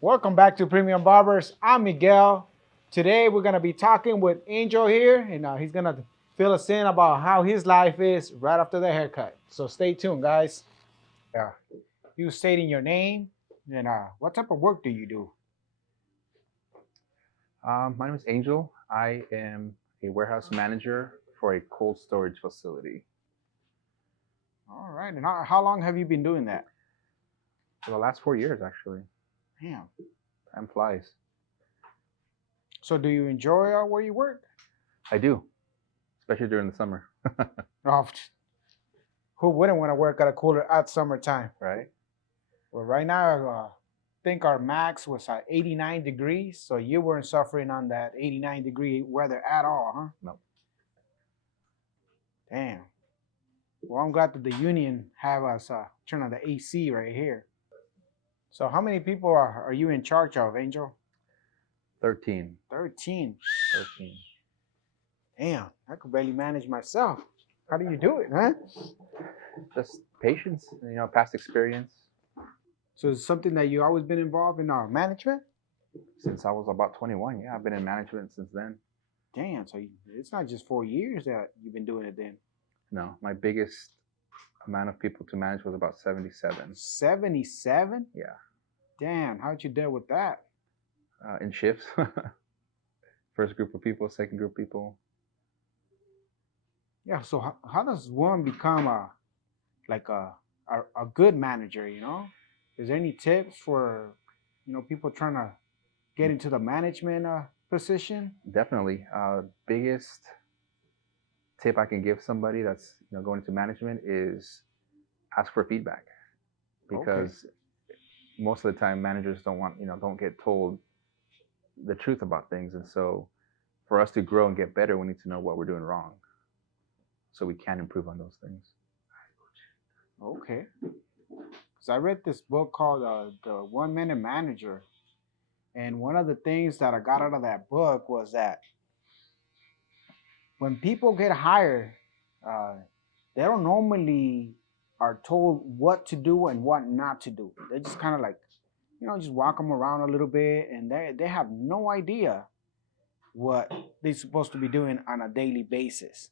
Welcome back to Premium Barbers. I'm Miguel. Today we're gonna be talking with Angel here, and he's gonna fill us in about how his life is right after the haircut. So stay tuned, guys. You stating your name and what type of work do you do? My name is Angel. I am a warehouse manager for a cold storage facility. All right, and how long have you been doing that? For the last 4 years, actually. Damn. Time flies. So do you enjoy where you work? I do, especially during the summer, Oh, who wouldn't want to work at a cooler at summertime? right? Well, right now, I think our max was at 89 degrees, so you weren't suffering on that 89-degree weather at all, huh? No. Damn. Well, I'm glad that the union have us turn on the AC right here. So, how many people are you in charge of, Angel? 13. 13. 13. Damn, I could barely manage myself. How do you do it, huh? Just patience, past experience. So, it's something that you always been involved in management? Since I was about 21, yeah, I've been in management since then. Damn, so it's not just 4 years that you've been doing it then. No, my biggest amount of people to manage was about 77. 77? Yeah, Damn, how'd you deal with that? in shifts. First group of people, second group of people. Yeah, so how does one become like a good manager, you know? Is there any tips for, people trying to get into the management position? Definitely. Biggest tip I can give somebody that's going into management is ask for feedback, Okay. because most of the time managers don't get told the truth about things, and so for us to grow and get better, we need to know what we're doing wrong so we can improve on those things. Okay. Because I read this book called The 1 Minute Manager. And one of the things that I got out of that book was that when people get hired, uh, they don't normally are told what to do and what not to do. They just kind of like, just walk them around a little bit, and they have no idea what they're supposed to be doing on a daily basis.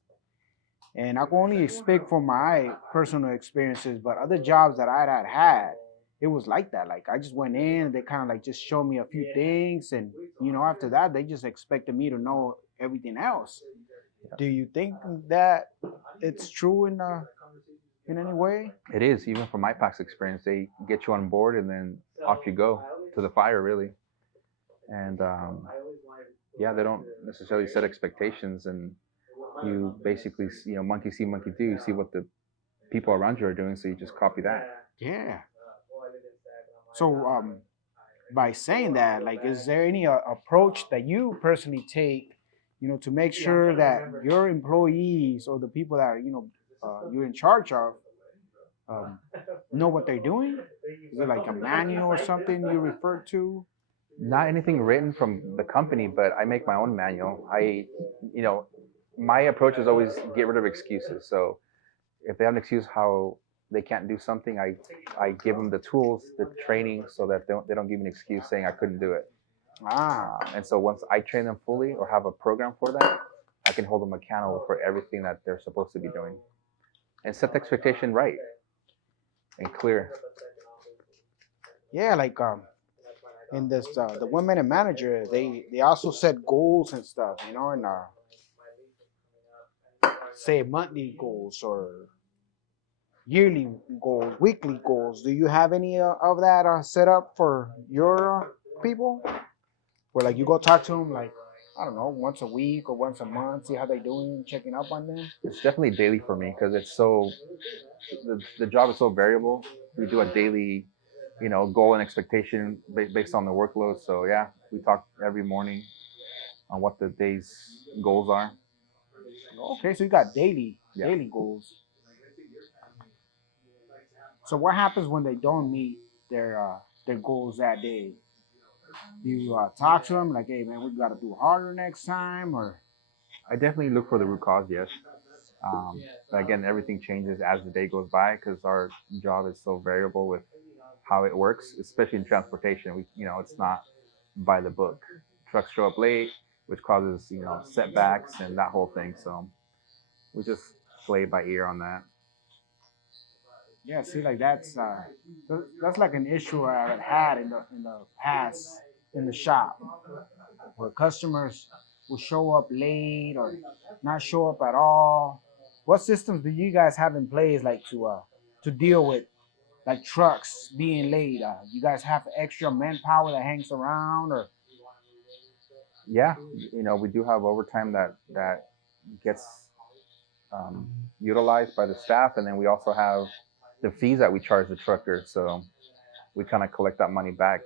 And I can only speak from my personal experiences, but other jobs that I had, it was like that. Like I just went in, they kind of like just showed me a few things, and after that, they just expected me to know everything else. Do you think that it's true in any way? It is, even from my past experience, they get you on board and then off you go to the fire, really. And yeah, they don't necessarily set expectations, and you basically, monkey see, monkey do. You see what the people around you are doing, so you just copy that. Yeah. So by saying that, like, is there any approach that you personally take, to make sure that your employees or the people that are, you're in charge of, um, know what they're doing? Is it like a manual or something you refer to? Not anything written from the company, but I make my own manual. You know, my approach is always get rid of excuses. So if they have an excuse how they can't do something, I give them the tools, the training, so that they don't give me an excuse saying I couldn't do it. Ah, And so once I train them fully or have a program for that, I can hold them accountable for everything that they're supposed to be doing and set the expectation right and clear. yeah, like in this the women and manager, they also set goals and stuff, and say monthly goals or yearly goals, weekly goals. Do you have any of that set up for your people? Where like you go talk to them like, I don't know, once a week or once a month, see how they doing, checking up on them. It's definitely daily for me because the job is so variable. We do a daily, goal and expectation based on the workload. So yeah, we talk every morning on what the day's goals are. Okay, so you got Yeah. daily goals. So what happens when they don't meet their goals that day? You talk to them like, hey man, we got to do harder next time, or I definitely look for the root cause. Yes. But again, everything changes as the day goes by because our job is so variable with how it works, especially in transportation. It's not by the book. Trucks show up late, which causes setbacks and that whole thing. So we just play by ear on that. Yeah, see, like that's like an issue I've had in the past in the shop, where customers will show up late or not show up at all. What systems do you guys have in place, like to deal with like trucks being late? You guys have extra manpower that hangs around, or Yeah, we do have overtime that gets utilized by the staff, and then we also have the fees that we charge the truckers. So we kind of collect that money back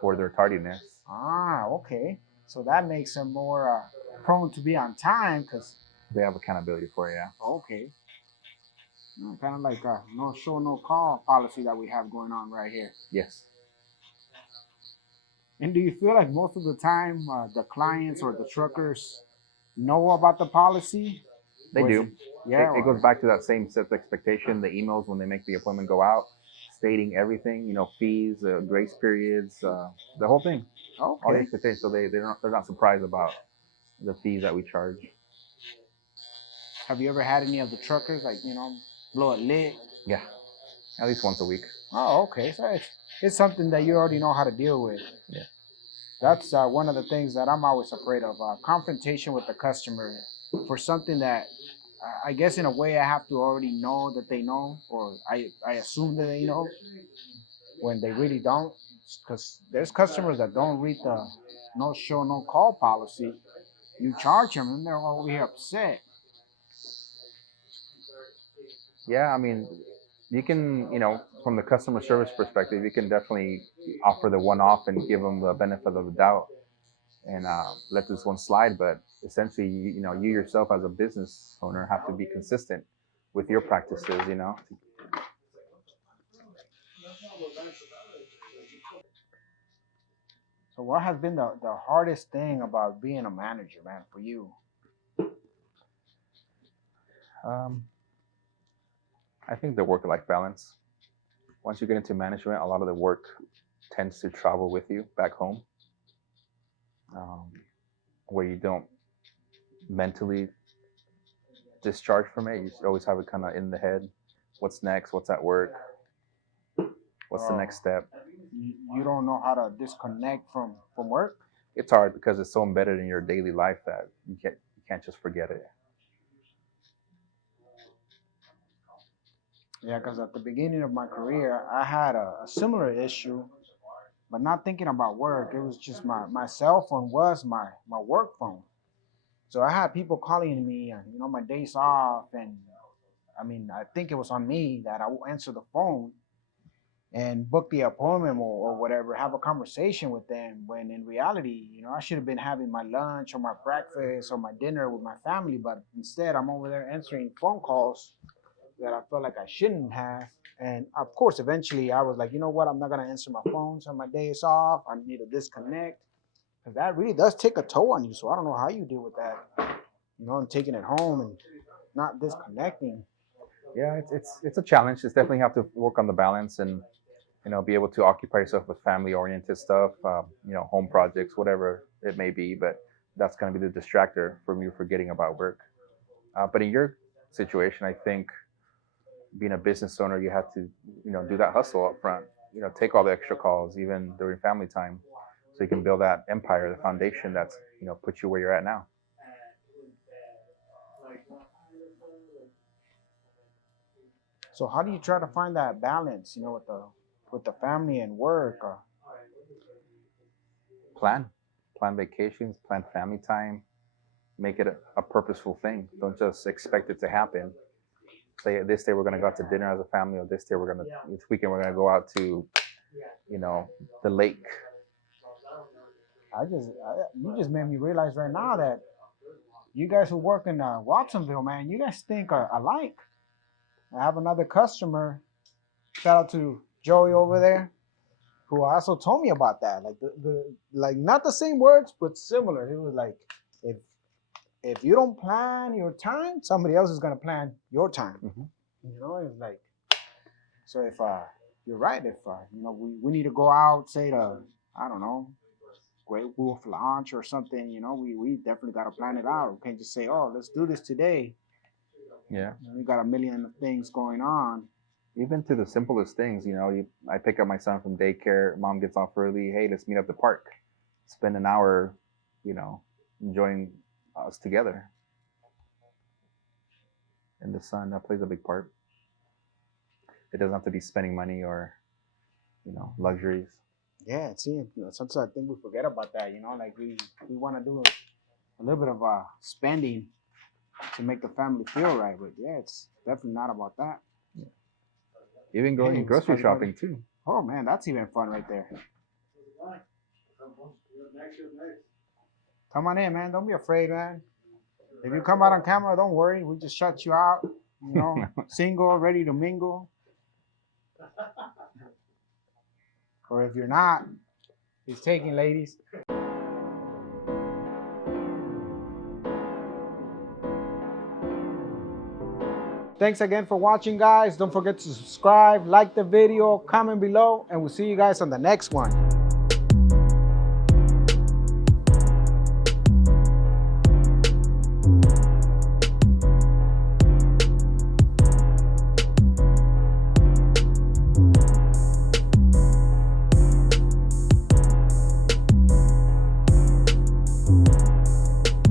for their tardiness. okay, so that makes them more prone to be on time, because They have accountability for you. Yeah. okay, kind of like a no show no call policy that we have going on right here. Yes, And do you feel like most of the time the clients or the truckers know about the policy? they Or is do. it, yeah, It goes back to that same set of expectation. The emails when they make the appointment go out, stating everything. Fees, grace periods, the whole thing, all the okay. expectations. So they're not surprised about the fees that we charge. Have you ever had any of the truckers like blow it lit? Yeah, at least once a week. Oh, okay. So it's something that you already know how to deal with. Yeah. That's one of the things that I'm always afraid of, confrontation with the customer for something that I guess in a way I have to already know that they know, or I assume that they know when they really don't. Because there's customers that don't read the no show, no call policy. You charge them and they're over here upset. Yeah, I mean, you can, from the customer service perspective, you can definitely offer the one off and give them the benefit of the doubt and let this one slide. But essentially, you yourself as a business owner have to be consistent with your practices. So, what has been the hardest thing about being a manager, man, for you? Um, I think the work life balance. Once you get into management, a lot of the work tends to travel with you back home, um, where you don't mentally discharge from it. You always have it kind of in the head. What's next? What's at work? What's the Uh, next step? you don't know how to disconnect from work. It's hard because it's so embedded in your daily life that you can't just forget it. Yeah, because at the beginning of my career, I had a similar issue, but not thinking about work. It was just my cell phone was my work phone. So I had people calling me, my days off, and I mean, I think it was on me that I would answer the phone and book the appointment or whatever, have a conversation with them. When in reality, I should have been having my lunch or my breakfast or my dinner with my family, but instead I'm over there answering phone calls that I felt like I shouldn't have. And of course, eventually I was like, you know what? I'm not gonna answer my phones on my days off. I need to disconnect because that really does take a toll on you. So I don't know how you deal with that, and taking it home and not disconnecting. Yeah, it's a challenge. It's definitely have to work on the balance and be able to occupy yourself with family oriented stuff, home projects, whatever it may be. But that's going to be the distractor from you forgetting about work. But in your situation, I think being a business owner, you have to do that hustle up front. Take all the extra calls even during family time, so you can build that empire, the foundation that's put you where you're at now. So how do you try to find that balance, with the family and work? Plan vacations, plan family time, make it a purposeful thing. Don't just expect it to happen. Say this day we're going to go out to dinner as a family, or this weekend we're going to go out to you know the lake. You just made me realize right now that you guys who work in Watsonville, man, you guys think alike. I have another customer. Shout out to Joey over there, who also told me about that. Like the like not the same words, but similar. It was like if if you don't plan your time, somebody else is gonna plan your time. Mm-hmm. It's like so if you're right. If we need to go out, say to, I don't know, Great Wolf Launch or something, we definitely got to plan it out. We can't just say, oh, let's do this today. Yeah. We got a million things going on. Even to the simplest things, I pick up my son from daycare. Mom gets off early. Hey, let's meet up at the park. Spend an hour, enjoying us together. And the sun, that plays a big part. It doesn't have to be spending money or, luxuries. Yeah, see, sometimes I think we forget about that. Like we want to do a little bit of spending to make the family feel right, but yeah, it's definitely not about that. Yeah. Even going grocery shopping too. Oh man, that's even fun right there. Come on in, man. Don't be afraid, man. If you come out on camera, don't worry. We just shut you out. Single, ready to mingle. Or if you're not, he's taking, ladies. Thanks again for watching, guys. Don't forget to subscribe, like the video, comment below, and we'll see you guys on the next one.